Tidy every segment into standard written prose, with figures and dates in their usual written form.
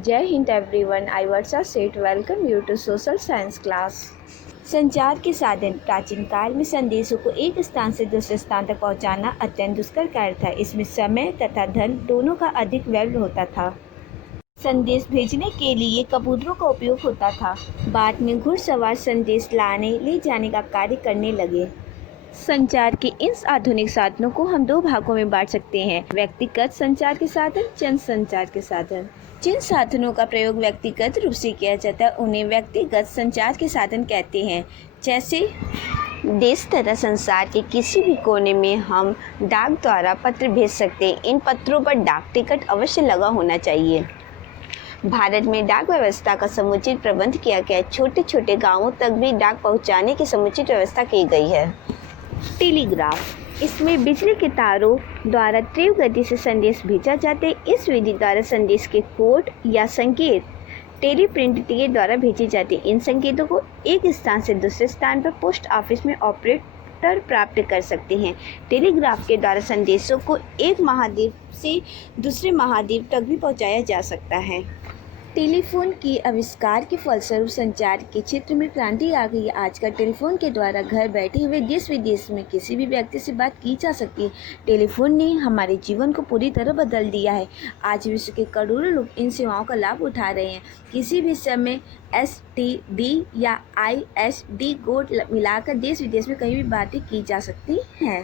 जय Hind everyone, I Varsha Seth welcome you to social science class. संचार के साधन प्राचीन काल में संदेशों को एक स्थान से दूसरे स्थान तक पहुंचाना अत्यंत दुष्कर कार्य था। इसमें समय तथा धन दोनों का अधिक व्यय होता था। संदेश भेजने के लिए कबूतरों का उपयोग होता था। बाद में घुड़सवार संदेश लाने ले जाने का कार्य करने लगे। संचार के इन आधुनिक साधनों को हम दो भागों में बांट सकते हैं, व्यक्तिगत संचार के साधन, जन संचार के साधन। जिन साधनों का प्रयोग व्यक्तिगत रूप से किया जाता है उन्हें व्यक्तिगत संचार के साधन कहते हैं। जैसे देश तथा संसार के किसी भी कोने में हम डाक द्वारा पत्र भेज सकते हैं। इन पत्रों पर डाक टिकट अवश्य लगा होना चाहिए। भारत में डाक व्यवस्था का समुचित प्रबंध किया गया है। छोटे छोटे गांवों तक भी डाक पहुंचाने की समुचित व्यवस्था की गई है। टेलीग्राफ, इसमें बिजली के तारों द्वारा तीव्र गति से संदेश भेजा जाते हैं। इस विधि द्वारा संदेश के कोड या संकेत टेलीप्रिंट के द्वारा भेजे जाते हैं। इन संकेतों को एक स्थान से दूसरे स्थान पर पोस्ट ऑफिस में ऑपरेटर प्राप्त कर सकते हैं। टेलीग्राफ के द्वारा संदेशों को एक महाद्वीप से दूसरे महाद्वीप तक भी पहुंचाया जा सकता है। टेलीफोन के आविष्कार के फलस्वरूप संचार के क्षेत्र में क्रांति आ गई है। आजकल टेलीफोन के द्वारा घर बैठे हुए देश विदेश में किसी भी व्यक्ति से बात की जा सकती है। टेलीफोन ने हमारे जीवन को पूरी तरह बदल दिया है। आज विश्व के करोड़ों लोग इन सेवाओं का लाभ उठा रहे हैं। किसी भी समय STD या ISD कोड मिलाकर देश विदेश में कहीं भी बातें की जा सकती हैं।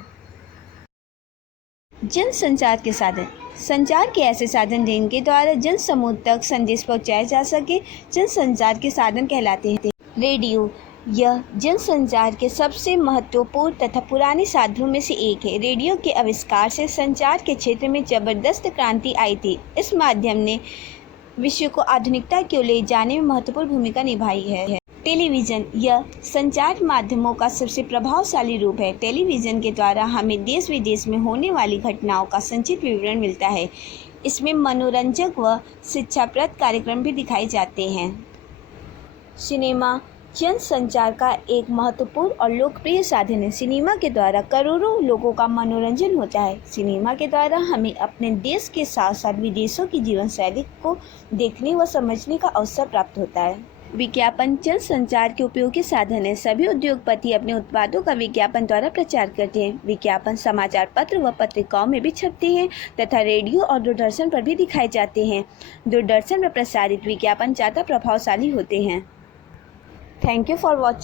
जन संचार के साधन, संचार के ऐसे साधन जिनके द्वारा जन समूह तक संदेश पहुंचाया जा सके जन संचार के साधन कहलाते हैं। रेडियो, यह जन संचार के सबसे महत्वपूर्ण तथा पुराने साधनों में से एक है। रेडियो के आविष्कार से संचार के क्षेत्र में जबरदस्त क्रांति आई थी। इस माध्यम ने विश्व को आधुनिकता की ओर ले जाने में महत्वपूर्ण भूमिका निभाई है। टेलीविज़न, यह संचार माध्यमों का सबसे प्रभावशाली रूप है। टेलीविज़न के द्वारा हमें देश विदेश में होने वाली घटनाओं का संक्षिप्त विवरण मिलता है। इसमें मनोरंजक व शिक्षाप्रद कार्यक्रम भी दिखाए जाते हैं। सिनेमा जन संचार का एक महत्वपूर्ण और लोकप्रिय साधन है। सिनेमा के द्वारा करोड़ों लोगों का मनोरंजन होता है। सिनेमा के द्वारा हमें अपने देश के साथ साथ विदेशों की जीवन शैली को देखने व समझने का अवसर प्राप्त होता है। विज्ञापन जन संचार के उपयोगी साधन है। सभी उद्योगपति अपने उत्पादों का विज्ञापन द्वारा प्रचार करते हैं। विज्ञापन समाचार पत्र व पत्रिकाओं में भी छपते हैं तथा रेडियो और दूरदर्शन पर भी दिखाए जाते हैं। दूरदर्शन पर प्रसारित विज्ञापन ज़्यादा प्रभावशाली होते हैं। Thank you for watching.